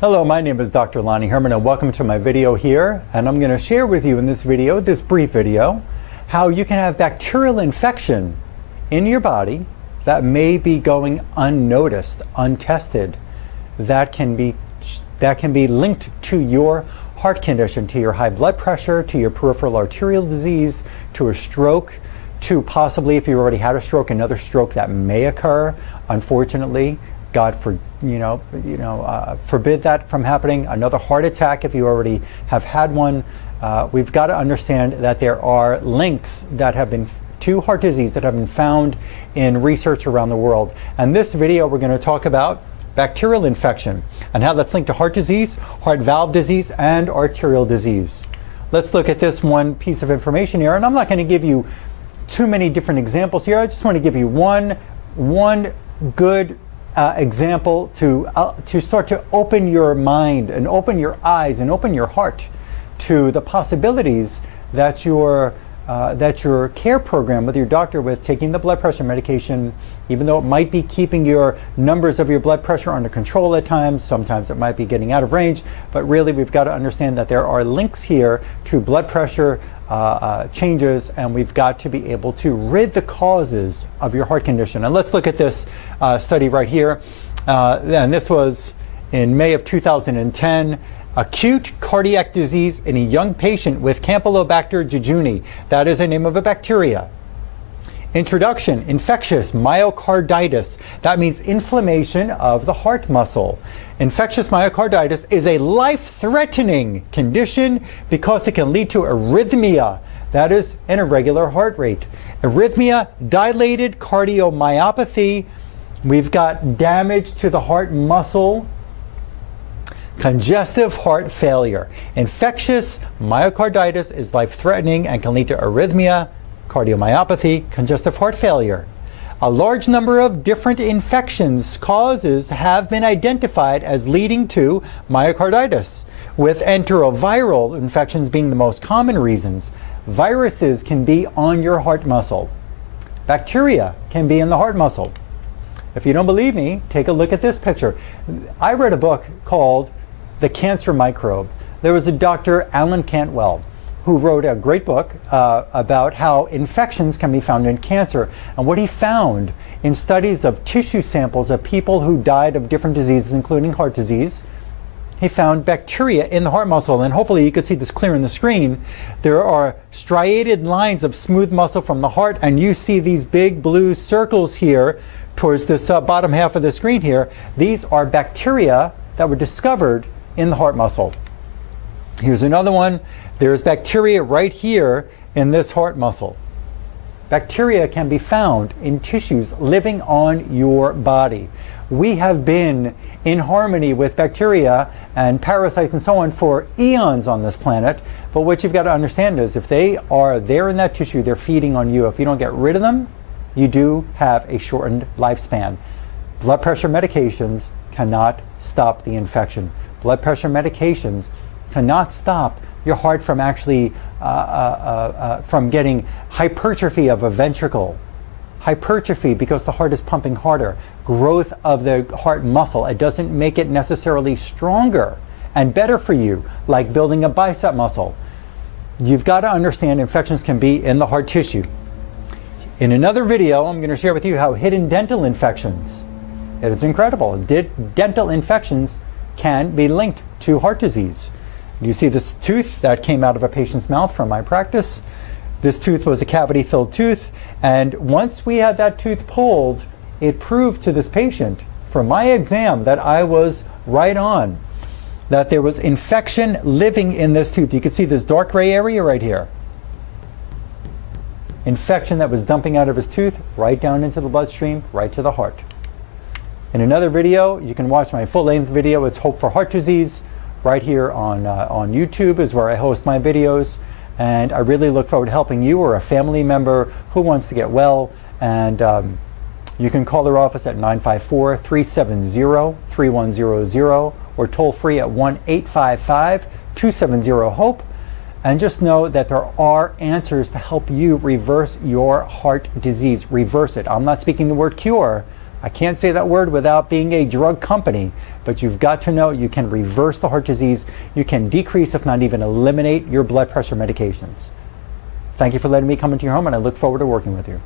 Hello, my name is Dr. Lonnie Herman and welcome to my video here. And I'm going to share with you in this video, this brief video, how you can have bacterial infection in your body that may be going unnoticed, untested, that can be linked to your heart condition, to your high blood pressure, to your peripheral arterial disease, to a stroke, to possibly, if you already had a stroke, another stroke that may occur. Unfortunately, God forbid that from happening. Another heart attack if you already have had one. We've got to understand that there are links that have been to heart disease that have been found in research around the world. And this video we're going to talk about bacterial infection and how that's linked to heart disease, heart valve disease, and arterial disease. Let's look at this one piece of information here, and I'm not going to give you too many different examples here. I just want to give you one good example to start to open your mind and open your eyes and open your heart to the possibilities that your care program with your doctor, with taking the blood pressure medication, even though it might be keeping your numbers of your blood pressure under control at times, sometimes it might be getting out of range, but really we've got to understand that there are links here to blood pressure changes, and we've got to be able to rid the causes of your heart condition. And let's look at this study right here. And this was in May of 2010. Acute cardiac disease in a young patient with Campylobacter jejuni. That is the name of a bacteria. Introduction: infectious myocarditis. That means inflammation of the heart muscle. Infectious myocarditis is a life-threatening condition because it can lead to arrhythmia. That is an irregular heart rate. Arrhythmia, dilated cardiomyopathy. We've got damage to the heart muscle. Congestive heart failure. Infectious myocarditis is life-threatening and can lead to arrhythmia, cardiomyopathy, congestive heart failure. A large number of different infections causes have been identified as leading to myocarditis, with enteroviral infections being the most common reasons. Viruses can be on your heart muscle. Bacteria can be in the heart muscle. If you don't believe me, take a look at this picture. I read a book called The Cancer Microbe. There was a Dr. Alan Cantwell who wrote a great book about how infections can be found in cancer. And what he found in studies of tissue samples of people who died of different diseases, including heart disease, he found bacteria in the heart muscle. And hopefully you can see this clear on the screen. There are striated lines of smooth muscle from the heart, and you see these big blue circles here towards this bottom half of the screen here. These are bacteria that were discovered in the heart muscle. Here's another one. There's bacteria right here in this heart muscle. Bacteria can be found in tissues living on your body. We have been in harmony with bacteria and parasites and so on for eons on this planet. But what you've got to understand is if they are there in that tissue, they're feeding on you. If you don't get rid of them, you do have a shortened lifespan. Blood pressure medications cannot stop the infection. Blood pressure medications cannot stop your heart from actually from getting hypertrophy of a ventricle. Hypertrophy because the heart is pumping harder. Growth of the heart muscle. It doesn't make it necessarily stronger and better for you, like building a bicep muscle. You've got to understand infections can be in the heart tissue. In another video, I'm going to share with you how hidden dental infections, it is incredible, dental infections can be linked to heart disease. You see this tooth that came out of a patient's mouth from my practice. This tooth was a cavity-filled tooth, and once we had that tooth pulled, it proved to this patient from my exam that I was right on, that there was infection living in this tooth. You can see this dark gray area right here. Infection that was dumping out of his tooth right down into the bloodstream, right to the heart. In another video, you can watch my full-length video. It's Hope for Heart Disease. Right here on YouTube is where I host my videos, and I really look forward to helping you or a family member who wants to get well. And you can call their office at 954-370-3100 or toll free at 1-855-270-HOPE. And just know that there are answers to help you reverse your heart disease. Reverse it. I'm not speaking the word cure, I can't say that word without being a drug company, but you've got to know you can reverse the heart disease. You can decrease, if not even eliminate, your blood pressure medications. Thank you for letting me come into your home, and I look forward to working with you.